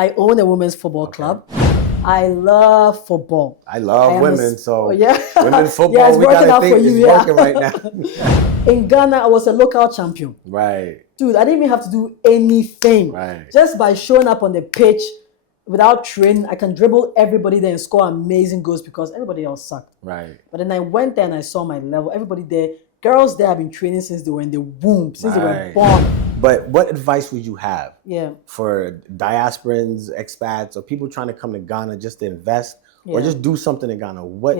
I own a women's football club. I love football. I love women, so yeah. Women football, yeah, it's we working gotta out think for you, it's working right now. In Ghana, I was a local champion. Right. Dude, I didn't even have to do anything. Right. Just by showing up on the pitch without training, I can dribble everybody there and score amazing goals because everybody else sucked. Right. But then I went there and I saw my level. Everybody there, girls there have been training since they were in the womb, since they were born. But what advice would you have for diasporans, expats, or people trying to come to Ghana just to invest or just do something in Ghana? What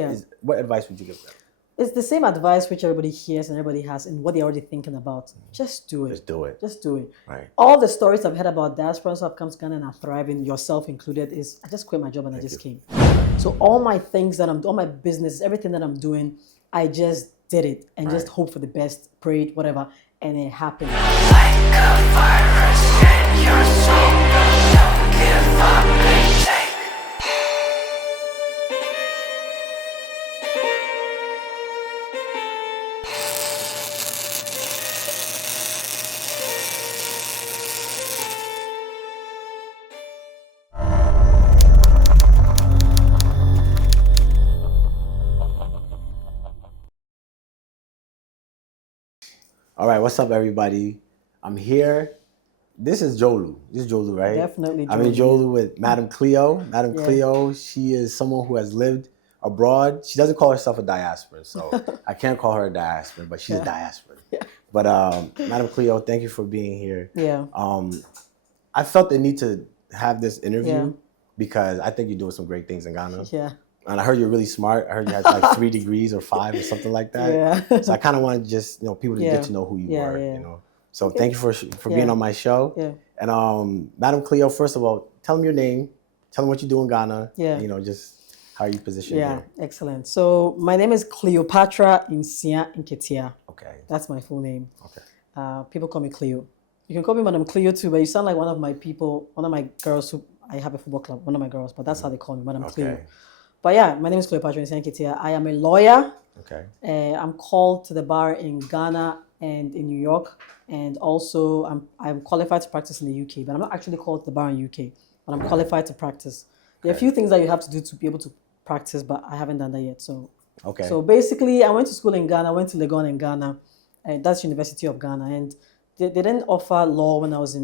advice would you give them? It's the same advice which everybody hears and everybody has and what they're already thinking about. Just do it. Just do it. Just do it. Right. All the stories I've heard about diasporans who have come to Ghana and are thriving, yourself included, is I just quit my job and I just came. So all my things that all my business, everything that I'm doing, I just did it and just hope for the best, prayed, whatever, and it happened. Like a virus in your soul, don't give up and take. All right, what's up, everybody? I'm here. This is Jolu. This is Jolu, right? Definitely Jolu. I'm in Jolu with Madam Cleo. Madam Cleo, she is someone who has lived abroad. She doesn't call herself a diasporan, so I can't call her a diasporan, but she's a diasporan. But Madam Cleo, thank you for being here. I felt the need to have this interview because I think you're doing some great things in Ghana. And I heard you're really smart. I heard you had like 3 degrees or 5 or something like that. So I kind of wanted just people to get to know who you are. You know. So thank you for being on my show. And Madam Cleo, first of all, tell them your name. Tell them what you do in Ghana. And, just how you position here. Excellent. So my name is Cleopatra Insia Nketia. Okay. That's my full name. Okay. People call me Cleo. You can call me Madam Cleo too, but you sound like one of my people, one of my girls who I have a football club. One of my girls, but that's how they call me, Madam Cleo. But yeah, my name is Cleopatra Nketia. I am a lawyer. Okay. I'm called to the bar in Ghana and in New York, and also I'm qualified to practice in the UK. But I'm not actually called to the bar in UK, but I'm qualified to practice. There are a few things that you have to do to be able to practice, but I haven't done that yet. So So basically, I went to school in Ghana. I went to Legon in Ghana, and that's University of Ghana, and they didn't offer law when I was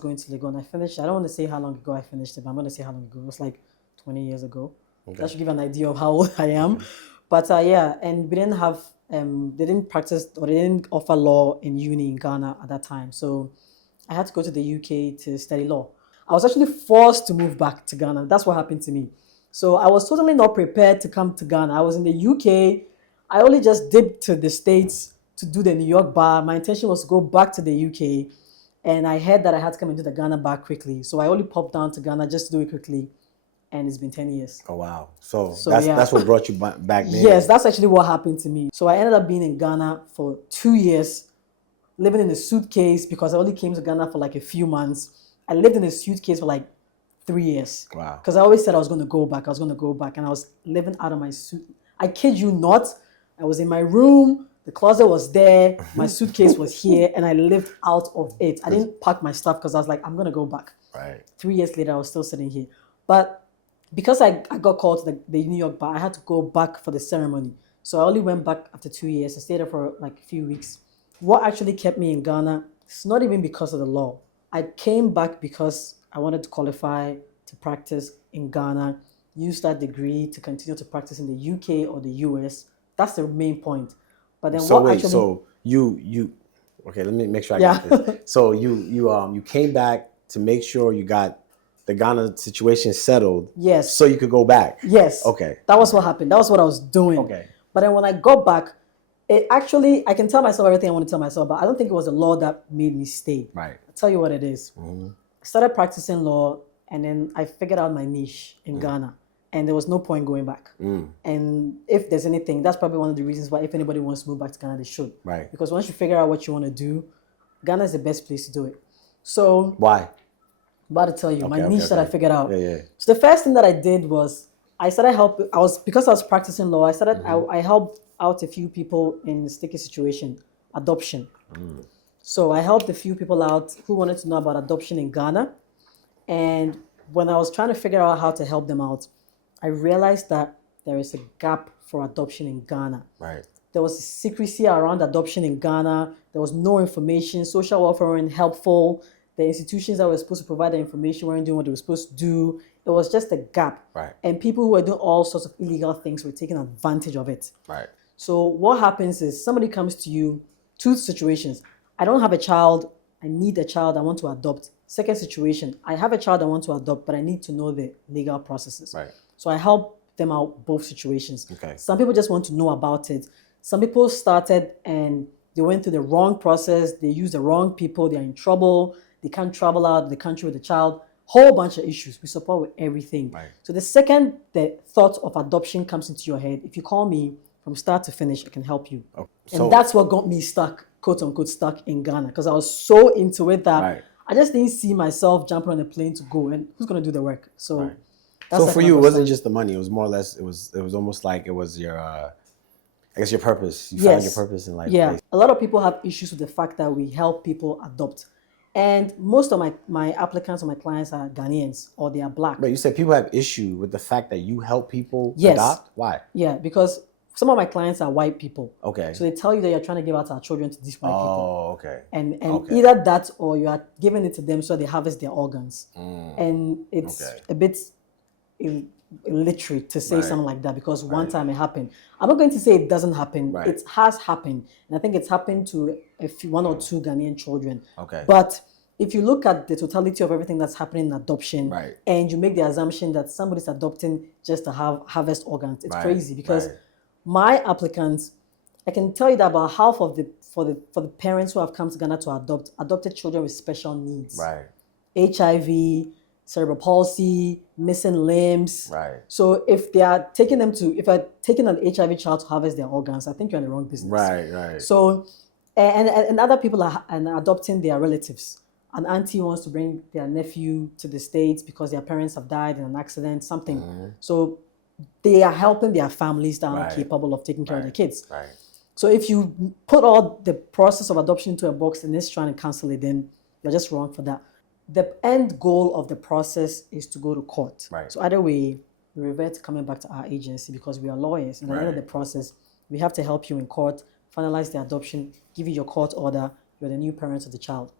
going to Legon. I finished. I don't want to say how long ago I finished it, but I'm going to say how long ago. It was like 20 years ago. That should give an idea of how old I am. But and we didn't have, they didn't practice or they didn't offer law in uni in Ghana at that time. So I had to go to the UK to study law. I was actually forced to move back to Ghana. That's what happened to me. So I was totally not prepared to come to Ghana. I was in the UK. I only just dipped to the States to do the New York bar. My intention was to go back to the UK. And I heard that I had to come into the Ghana bar quickly. So I only popped down to Ghana just to do it quickly. And it's been 10 years. Oh, wow. So that's what brought you back then? Yes, that's actually what happened to me. So I ended up being in Ghana for 2 years, living in a suitcase because I only came to Ghana for like a few months. I lived in a suitcase for like 3 years. Wow. Because I always said I was going to go back. And I was living out of my suit. I kid you not. I was in my room. The closet was there. My suitcase was here. And I lived out of it. I didn't pack my stuff because I was like, I'm going to go back. Right. 3 years later, I was still sitting here. But because I got called to the New York bar, I had to go back for the ceremony. So I only went back after 2 years. I stayed there for like a few weeks. What actually kept me in Ghana, it's not even because of the law. I came back because I wanted to qualify to practice in Ghana, use that degree to continue to practice in the UK or the US. That's the main point. But then okay, let me make sure I got this. So you came back to make sure you got the Ghana situation settled. Yes. So you could go back. Yes. Okay. That was what happened. That was what I was doing. Okay. But then when I got back, it actually, I can tell myself everything I want to tell myself, but I don't think it was the law that made me stay. Right. I'll tell you what it is. I started practicing law and then I figured out my niche in Ghana and there was no point going back. And if there's anything, that's probably one of the reasons why if anybody wants to move back to Ghana, they should. Right. Because once you figure out what you want to do, Ghana is the best place to do it. So. Why? I'm about to tell you my niche that I figured out. Yeah. So the first thing that I did was I started helping. Because I was practicing law. I helped out a few people in a sticky situation, adoption. So I helped a few people out who wanted to know about adoption in Ghana, and when I was trying to figure out how to help them out, I realized that there is a gap for adoption in Ghana. Right. There was secrecy around adoption in Ghana. There was no information. Social welfare weren't helpful. The institutions that were supposed to provide the information weren't doing what they were supposed to do. It was just a gap. Right. And people who were doing all sorts of illegal things were taking advantage of it. Right. So what happens is somebody comes to you, two situations. I don't have a child. I need a child I want to adopt. Second situation, I have a child I want to adopt, but I need to know the legal processes. Right. So I help them out both situations. Okay. Some people just want to know about it. Some people started and they went through the wrong process. They used the wrong people. They're in trouble. They can't travel out of the country with the child. Whole bunch of issues. We support with everything. Right. So the second the thought of adoption comes into your head, if you call me from start to finish, I can help you. Okay. And that's what got me stuck, quote unquote, stuck in Ghana. Because I was so into it that Right. I just didn't see myself jumping on a plane to go. And who's going to do the work? So, Right. that's So like for my you, it first wasn't just the money. It was more or less. It was almost like it was your. I guess your purpose. You found your purpose in life. Yeah. Right? A lot of people have issues with the fact that we help people adopt. And most of my applicants or my clients are Ghanaians or they are black. But you said people have issue with the fact that you help people Yes. adopt. Why? Yeah, because some of my clients are white people. Okay. So they tell you that you're trying to give out our children to these white people. Oh, okay. And Okay. either that or you are giving it to them so they harvest their organs. And it's Okay. a bit illiterate to say Right. something like that because one time it happened. I'm not going to say it doesn't happen. Right. It has happened. And I think it's happened to one or two Ghanaian children. Okay. But if you look at the totality of everything that's happening in adoption Right. and you make the assumption that somebody's adopting just to harvest organs, it's Right. crazy because Right. my applicants, I can tell you that about half of for the parents who have come to Ghana to adopt, adopted children with special needs. Right. HIV, cerebral palsy, missing limbs. Right. So if I'm taking an HIV child to harvest their organs, I think you're in the wrong business. Right. Right. So, and other people are adopting their relatives. An auntie wants to bring their nephew to the States because their parents have died in an accident, something. So they are helping their families that aren't Right. capable of taking care of their kids. Right. So if you put all the process of adoption into a box and just trying to cancel it, then you're just wrong for that. The end goal of the process is to go to court. Right. So either way, we revert to coming back to our agency because we are lawyers. And at the end of the process, we have to help you in court, finalize the adoption, give you your court order. You're the new parent of the child.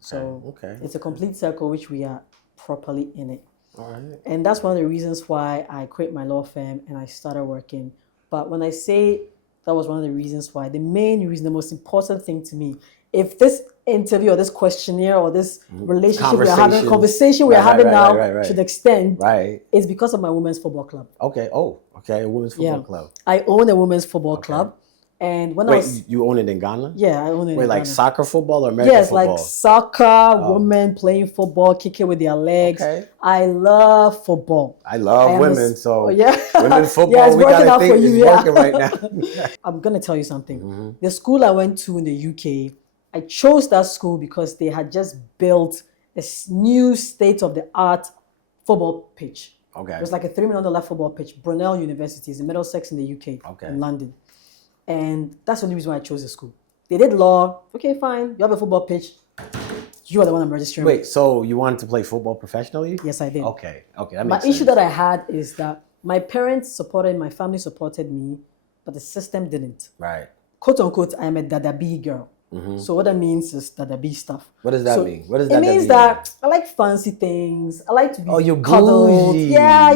So it's a complete circle which we are properly in it. All right. And that's one of the reasons why I quit my law firm and I started working. But when I say that was one of the reasons why, the main reason, the most important thing to me, if this interview or this questionnaire or this relationship we are having, conversation we are having now should extend, it's because of my women's football club. Okay. Oh, okay. A women's football club. I own a women's football club. And when you own it in Ghana? Yeah, I own it in Ghana. Like soccer football or American football? Yes, like soccer, women playing football, kicking with their legs. Okay. I love football. I love women, so women football, yeah, it's working out for you, working right now. I'm going to tell you something. The school I went to in the UK, I chose that school because they had just built a new state-of-the-art football pitch. Okay. It was like a $3 million football pitch. Brunel University is in Middlesex in the UK, in London. And that's the only reason why I chose the school. They did law. Okay, fine. You have a football pitch. You are the one I'm registering. Wait, so you wanted to play football professionally? Yes, I did. Okay, that makes sense. My issue that I had is that my parents supported, my family supported me, but the system didn't. Right. Quote unquote, I am a Dada B girl. So what that means is Dada B stuff. What does that mean? What does that mean? It means that I like fancy things. I like to be you're cuddled. bougie. Yeah,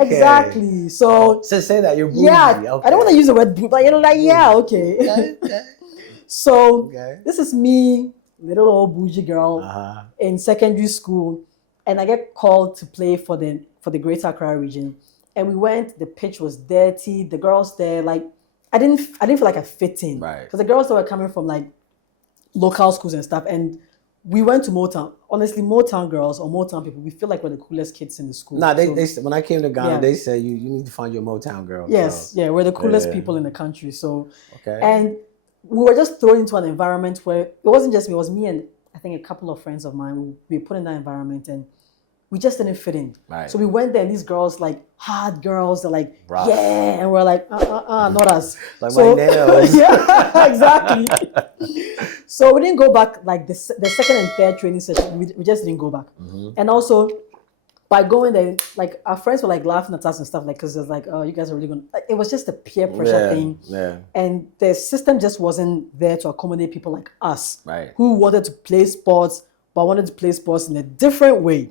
exactly. So say that you're bougie. Yeah, I don't want to use the word bougie, but you're like, okay. So this is me, little old bougie girl in secondary school, and I get called to play for the Greater Accra region. And we went. The pitch was dirty. The girls there, like, I didn't feel like I fit in. Right. Because the girls that were coming from like local schools and stuff, and we went to Motown. Honestly, Motown girls or Motown people, we feel like we're the coolest kids in the school. Nah, they when I came to Ghana, they said you need to find your Motown girl. Yes, we're the coolest people in the country. So and we were just thrown into an environment where it wasn't just me, it was me and I think a couple of friends of mine. We put in that environment and we just didn't fit in. Right. So we went there and these girls, like hard girls, they're like, yeah, and we're like, not us. Like my nails. Yeah, exactly. So we didn't go back like the second and third training session. We just didn't go back. And also, by going there, like our friends were like laughing at us and stuff, like because it's like, oh, you guys are really going. Like, it was just a peer pressure thing, and the system just wasn't there to accommodate people like us, who wanted to play sports but wanted to play sports in a different way.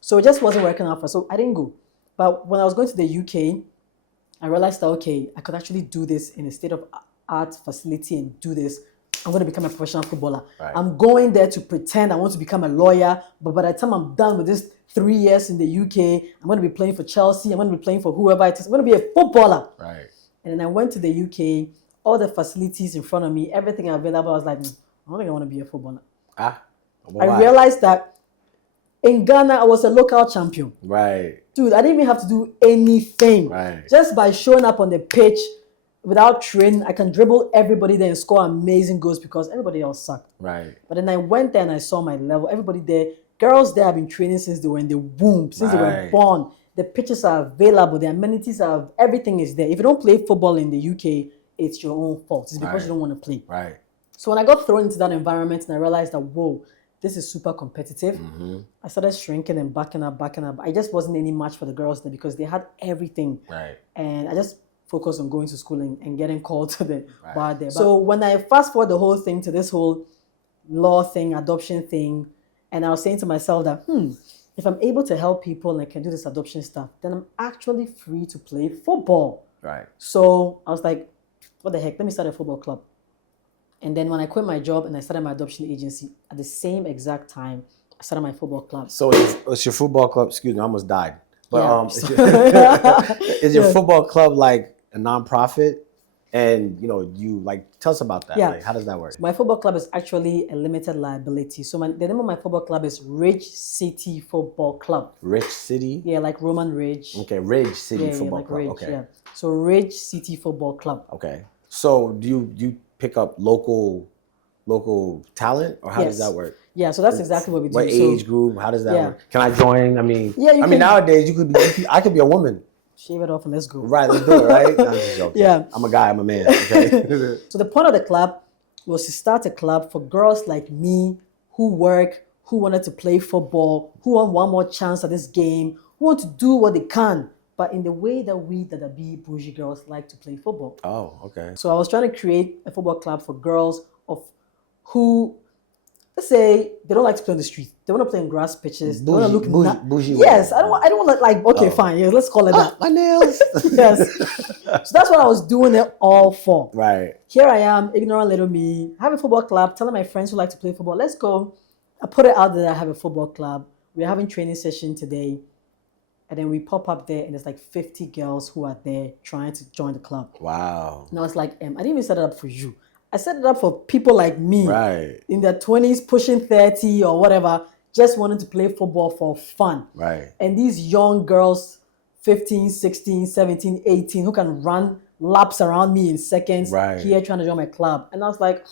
So it just wasn't working out for us. So I didn't go. But when I was going to the UK, I realized that, okay, I could actually do this in a state of art facility and do this. I'm going to become a professional footballer. I'm going there to pretend I want to become a lawyer, but by the time I'm done with this 3 years in the UK, I'm going to be playing for Chelsea. I'm going to be playing for whoever it is. I'm going to be a footballer. And then I went to the UK, all the facilities in front of me, everything available. I was like, I don't think I want to be a footballer. I realized that in Ghana, I was a local champion. Dude, I didn't even have to do anything. Just by showing up on the pitch without training, I can dribble everybody there and score amazing goals because everybody else sucked. But then I went there and I saw my level. Everybody there, girls there have been training since they were in the womb, since they were born. The pitches are available, the amenities are, everything is there. If you don't play football in the UK, it's your own fault. It's because you don't want to play. So when I got thrown into that environment and I realized that, whoa, this is super competitive. I started shrinking and backing up. I just wasn't any match for the girls there because they had everything. And I just focused on going to school and getting called to the bar there. So when I fast forward the whole thing to this whole law thing, adoption thing, and I was saying to myself that, if I'm able to help people and I can do this adoption stuff, then I'm actually free to play football. So I was like, what the heck, let me start a football club. And then when I quit my job and I started my adoption agency, at the same exact time, I started my football club. So it's your football club, excuse me, I almost died. But is your football club like a nonprofit? And, you tell us about that. Like, how does that work? My football club is actually a limited liability. So the name of my football club is Ridge City Football Club. Ridge City? Yeah, like Roman Ridge. Okay, Ridge City Football Club. Ridge, okay. So Ridge City Football Club. Okay. So do you pick up local talent, or how does that work? Yeah, so that's exactly what we do. What age group? How does that work? Can I join? I mean, nowadays I could be a woman. Shave it off and let's go. Right, let's do it, right? No, I'm just joking. I'm a guy, I'm a man. Okay. So the point of the club was to start a club for girls like me who work, who wanted to play football, who want one more chance at this game, who want to do what they can, but in the way that we bougie girls like to play football. Oh, okay. So I was trying to create a football club for girls who, let's say, they don't like to play on the street. They want to play on grass pitches. They want to look bougie. Yes, I don't want like okay, fine. Yeah, let's call it that. My nails. Yes. So that's what I was doing it all for. Right. Here I am, ignorant little me. I have a football club, telling my friends who like to play football, let's go. I put it out there that I have a football club. We're having training session today. And then we pop up there and there's like 50 girls who are there trying to join the club. Wow. And I was like, I didn't even set it up for you. I set it up for people like me, right, in their 20s, pushing 30 or whatever, just wanting to play football for fun. Right. And these young girls, 15, 16, 17, 18, who can run laps around me in seconds, right, here trying to join my club. And I was like,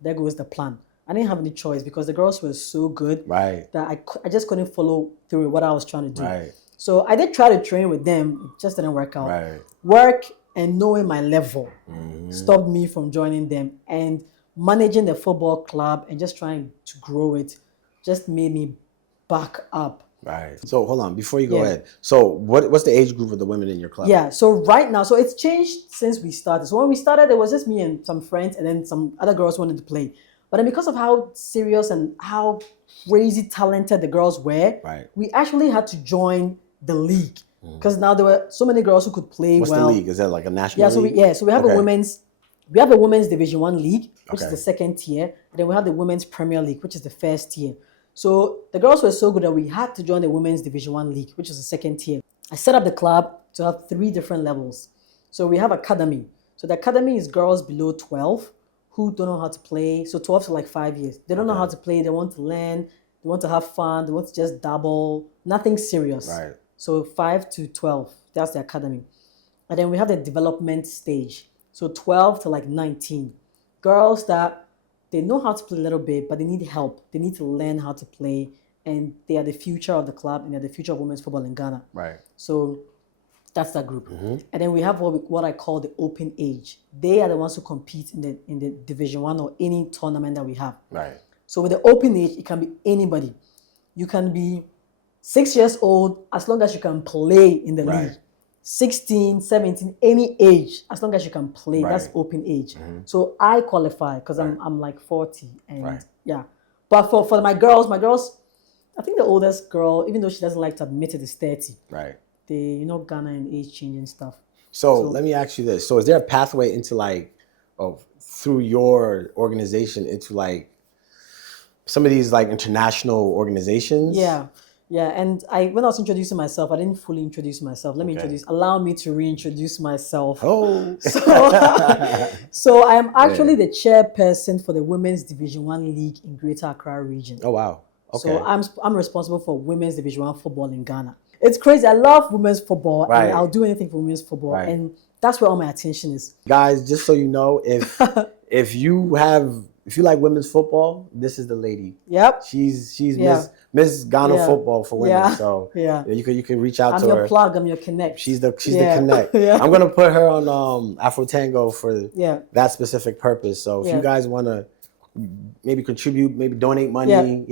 there goes the plan. I didn't have any choice because the girls were so good, right, that I just couldn't follow through with what I was trying to do. Right. So I did try to train with them. It just didn't work out. Right. Work and knowing my level stopped me from joining them. And managing the football club and just trying to grow it just made me back up. Right. So hold on, before you go ahead. So what's the age group of the women in your club? Yeah, so right now, so it's changed since we started. So when we started, it was just me and some friends and then some other girls wanted to play. But then because of how serious and how crazy talented the girls were, right, we actually had to join the league. Because now there were so many girls who could play well. What's the league? Is that like a national league? So we have a women's Division 1 league, which is the second tier. And then we have the Women's Premier League, which is the first tier. So the girls were so good that we had to join the Women's Division 1 league, which is the second tier. I set up the club to have 3 different levels. So we have academy. So the academy is girls below 12 who don't know how to play. So 12 to like 5 years. They don't know how to play. They want to learn. They want to have fun. They want to just dabble. Nothing serious. Right. So 5 to 12, that's the academy. And then we have the development stage. So 12 to like 19. Girls that they know how to play a little bit, but they need help. They need to learn how to play. And they are the future of the club and they're the future of women's football in Ghana. Right. So that's that group. And then we have what I call the open age. They are the ones who compete in the Division 1 or any tournament that we have. Right. So with the open age, it can be anybody. You can be 6 years old, as long as you can play in the Right. league. 16, 17, any age, as long as you can play, Right. that's open age. So I qualify because Right. I'm like 40 and Right. yeah. But for my girls, I think the oldest girl, even though she doesn't like to admit it, is 30. Right. They, Ghana and age changing stuff. So let me ask you this. So is there a pathway into like, through your organization into like some of these like international organizations? Yeah. Yeah, and when I was introducing myself, I didn't fully introduce myself. Allow me to reintroduce myself. Oh. So I am actually the chairperson for the Women's Division 1 League in Greater Accra region. Oh, wow. Okay. So I'm responsible for Women's Division 1 football in Ghana. It's crazy. I love women's football, Right. and I'll do anything for women's football. Right. And that's where all my attention is. Guys, just so you know, if you like women's football, this is the lady. Yep. She's Miss Ghana football for women. Yeah. So Yeah. you can reach out I'm to your her. plug. I'm your connect. She's the connect. Yeah. I'm gonna put her on Afro Tango for Yeah. that specific purpose. So if you guys wanna maybe contribute, maybe donate money,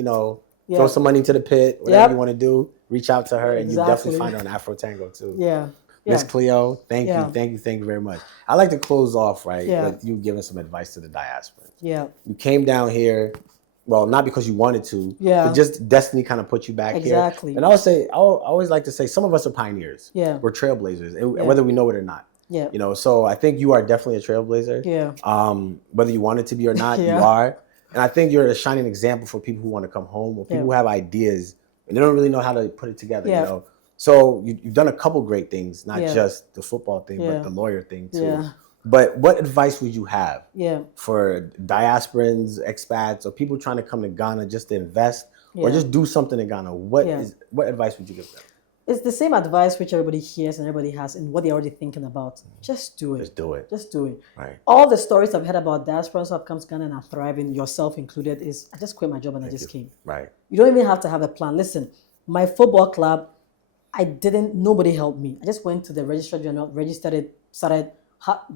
throw some money to the pit, whatever you want to do, reach out to her, and you definitely find her on Afro Tango too. Yeah. Miss Cleo, thank you very much. I like to close off with you giving some advice to the diaspora. Yeah. You came down here, well, not because you wanted to, Yeah. but just destiny kind of put you back Exactly. here. And I always like to say, some of us are pioneers. Yeah. We're trailblazers, and whether we know it or not. Yeah. So I think you are definitely a trailblazer. Yeah. Whether you want it to be or not, you are. And I think you're a shining example for people who want to come home, or people who have ideas and they don't really know how to put it together. So you've done a couple great things, not just the football thing, but the lawyer thing too. Yeah. But what advice would you have Yeah. for diasporans, expats, or people trying to come to Ghana just to invest or just do something in Ghana? What advice would you give them? It's the same advice which everybody hears and everybody has and what they're already thinking about. Just do it. Just do it. Just do it. Right. All the stories I've heard about diasporans who have come to Ghana and are thriving, yourself included, is I just quit my job and I just came. Right. You don't even have to have a plan. Listen, my football club, nobody helped me. I just went to the registrar general, registered it,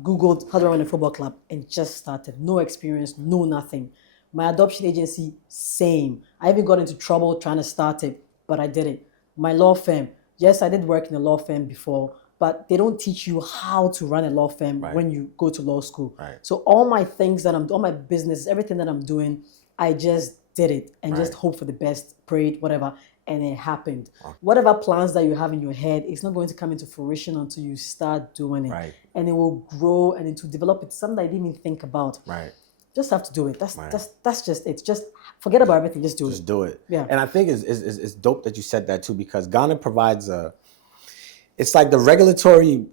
Googled how to run a football club and just started. No experience, no nothing. My adoption agency, same. I even got into trouble trying to start it, but I did it. My law firm, yes, I did work in a law firm before, but they don't teach you how to run a law firm when you go to law school. Right. So all my things all my business, everything that I'm doing, I just did it and just hope for the best, prayed, whatever, and it happened. Wow. Whatever plans that you have in your head, it's not going to come into fruition until you start doing it. Right. And it will grow and it will develop. It's something I didn't even think about. Right. Just have to do it. That's just it. Just forget about everything. Just do it. Just do it. Yeah. And I think it's dope that you said that too, because Ghana provides it's like the regulatory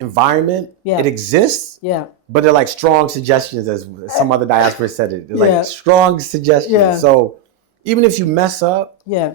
environment. Yeah. It exists. Yeah. But they're like strong suggestions, as some other diaspora said it. They're like strong suggestions. Yeah. So even if you mess up, yeah.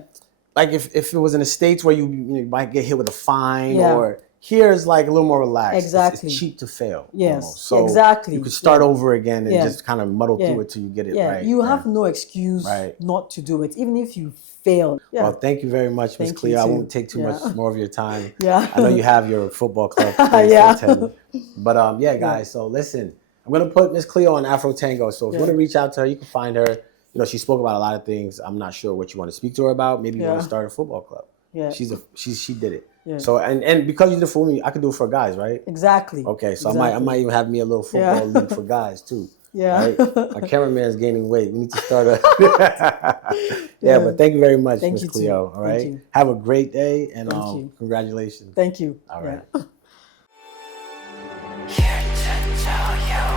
like if it was in the States where you might get hit with a fine, Yeah. or here is like a little more relaxed. Exactly. It's cheap to fail. Yes. Almost. So exactly. you could start over again and Yeah. just kind of muddle through it till you get it right. You have no excuse not to do it, even if you fail. Yeah. Well, thank you very much, Ms. Cleo. I won't take too much more of your time. Yeah. I know you have your football club. But guys, so listen, I'm going to put Ms. Cleo on Afro Tango. So if you want to reach out to her, you can find her. She spoke about a lot of things. I'm not sure what you want to speak to her about. Maybe you want to start a football club. Yeah. She did it. Yeah. So and because you did it for me, I could do it for guys, right? Exactly. Okay, so I might even have me a little football league for guys too. Yeah. Right? My cameraman's gaining weight. We need to start a but thank you very much, Ms. Cleo. All right. Have a great day and congratulations. Thank you. All right. Here to tell you.